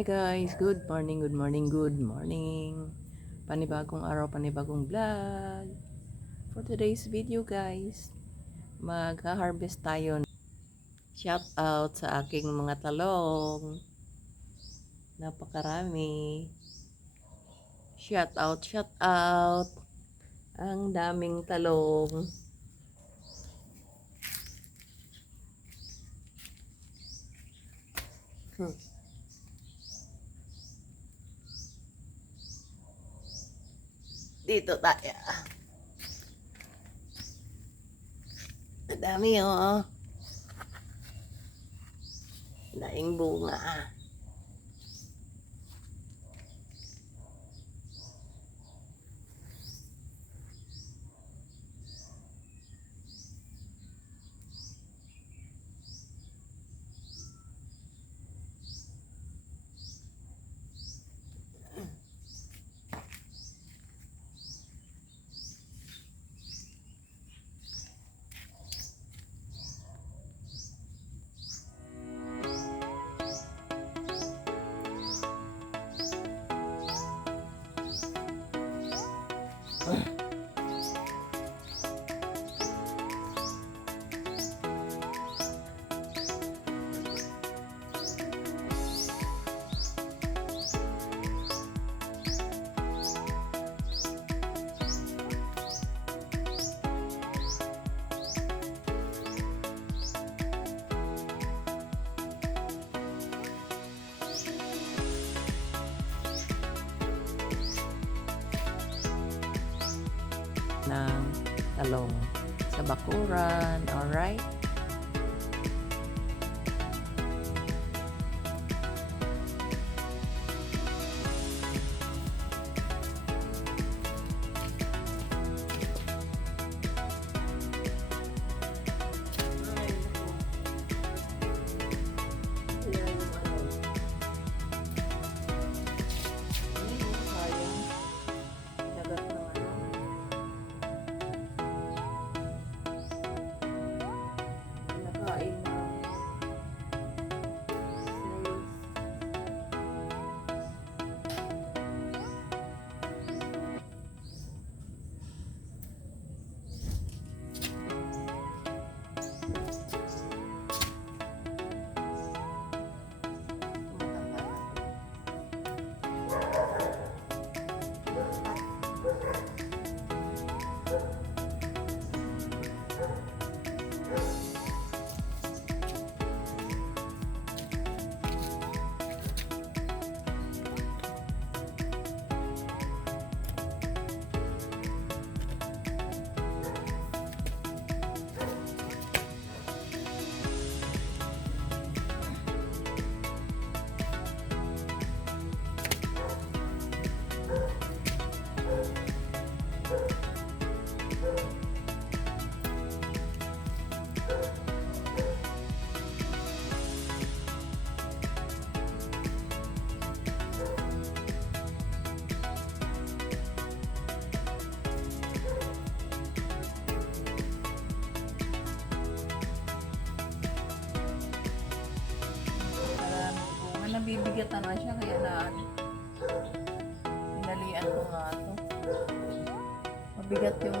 Hi guys, good morning, good morning, good morning. Panibagong araw, panibagong vlog. For today's video guys, mag-harvest tayo. Shout out sa aking mga talong. Napakarami. Shout out, shout out. Ang daming talong. Dito tayo. Ang dami oh. Daing bunga ah. Ng talong sa bakuran, alright? Nabibigatan na siya kaya na pinalian ko nga ito. Mabigat yung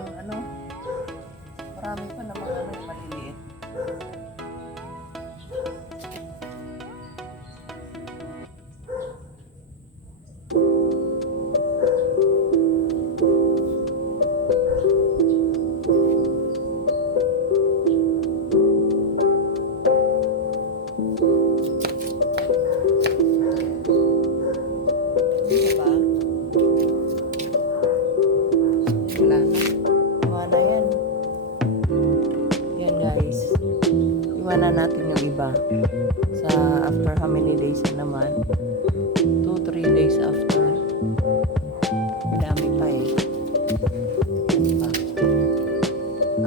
marami pa namang maliliit. Iwanan natin yung iba sa after how many days na naman 2-3 days after madami pa eh diba?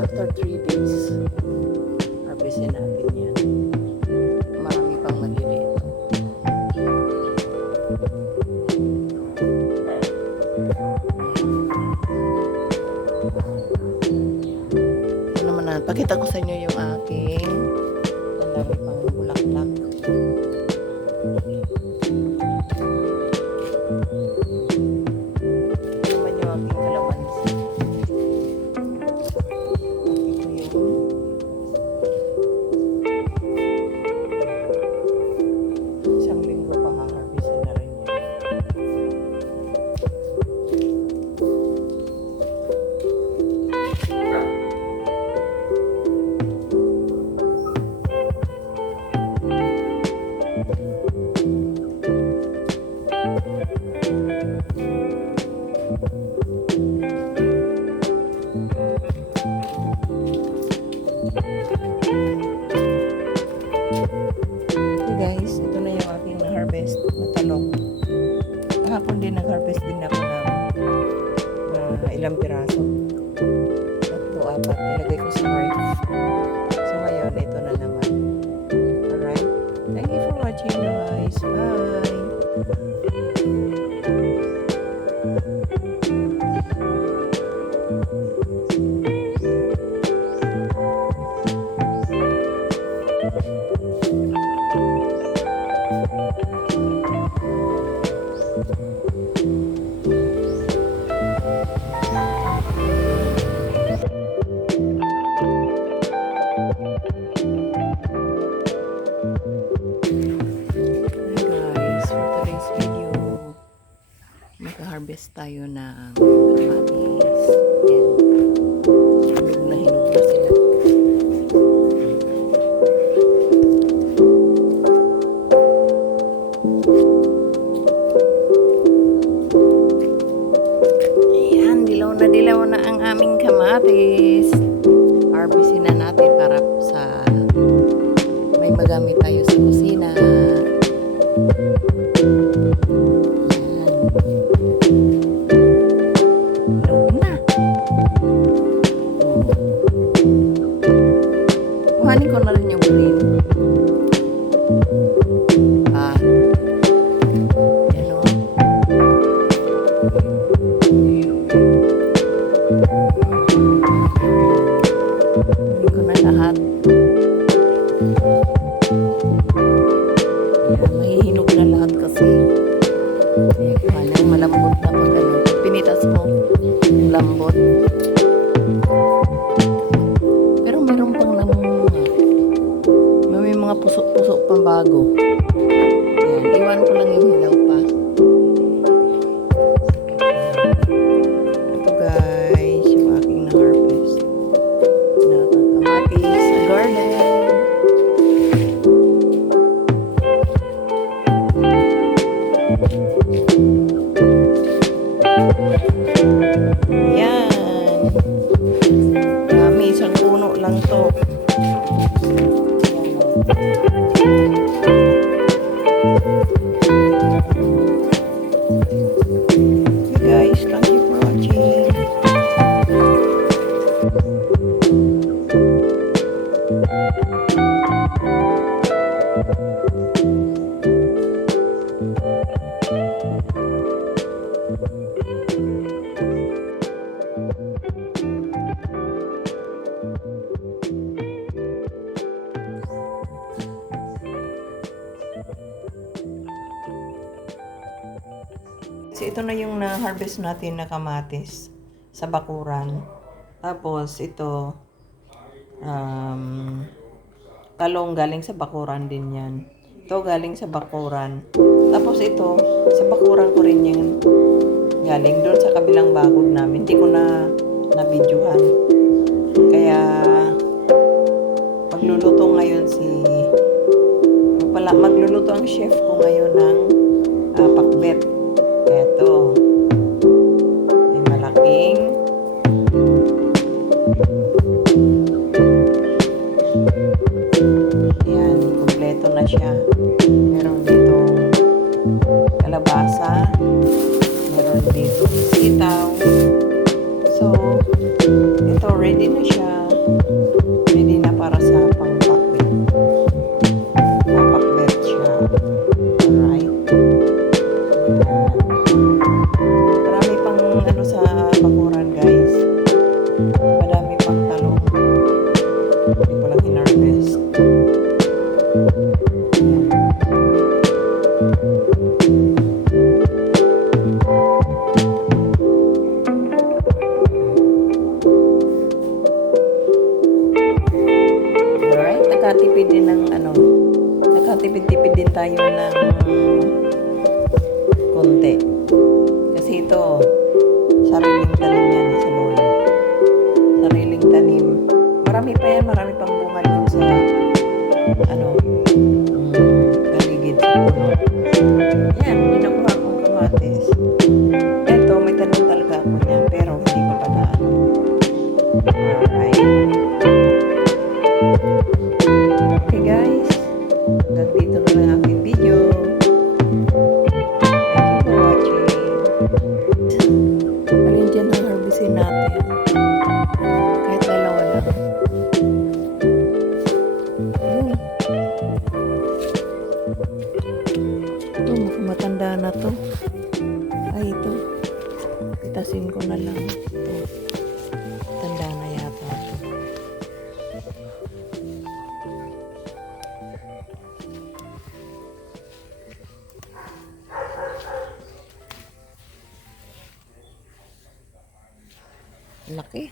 After 3 days harvestin natin yan, marami pang maliliit. Ano naman na, pakita ko sa inyo yung aking dami pang bulaklak. Okay guys, ito na yung aking na-harvest na talong. Kahapon din nag-harvest din ako ng ilang piraso. 3, 4, nilagay ko sa ref. So ngayon, ito na naman. Alright? Thank you for watching guys. Bye! Mag-harvest tayo ng kamatis. Yan. Hinog na sila. Ayan, dilaw na ang aming kamatis. Harvestin na natin para sa may magamit tayo sa kusina. Kuhanin ko na rin yung green. Yan o. Kuhanin ko na lahat. Yan, mahihinog na lahat kasi. Kuhanin, malambot na pag ano. Pinitas ko, yung lambot. Mga pusok-pusok pang bago. Ayan, iwan ko lang yung hilaw pa. Ito guys, yung aking na-harvest na kamatis sa garden. Ayan. Dami, isang puno lang to. Guys, thank you for watching. So, ito na yung na-harvest natin na kamatis sa bakuran. Tapos, ito, talong galing sa bakuran din yan. Ito galing sa bakuran. Tapos, ito, sa bakuran ko rin yan galing doon sa kabilang bakod namin. Hindi ko na-videohan. Kaya, magluluto ngayon magluluto ang chef ko ngayon ng pakbet. Eto. May malaking yan, kompleto na siya. Meron dito kalabasa, meron dito sitaw. So, ito ready na siya. Ready na para sa pangpakbet. Papakbet siya. Alright. Marami pang ano sa bakuran guys. Madami pang talong. Hindi ko lang hinarvest. Alright, nakatipid din ng nakatipid-tipid din tayo ng konti. Kasi ito, sariling tanim yan sa loyo. Sariling tanim. Marami pa yan, marami pang bunga dun sa galigid sa puno. Yan, nakuha kong kamatis. Ito, may tanong talaga ako niyan, pero hindi ko pa na Alright. Laki.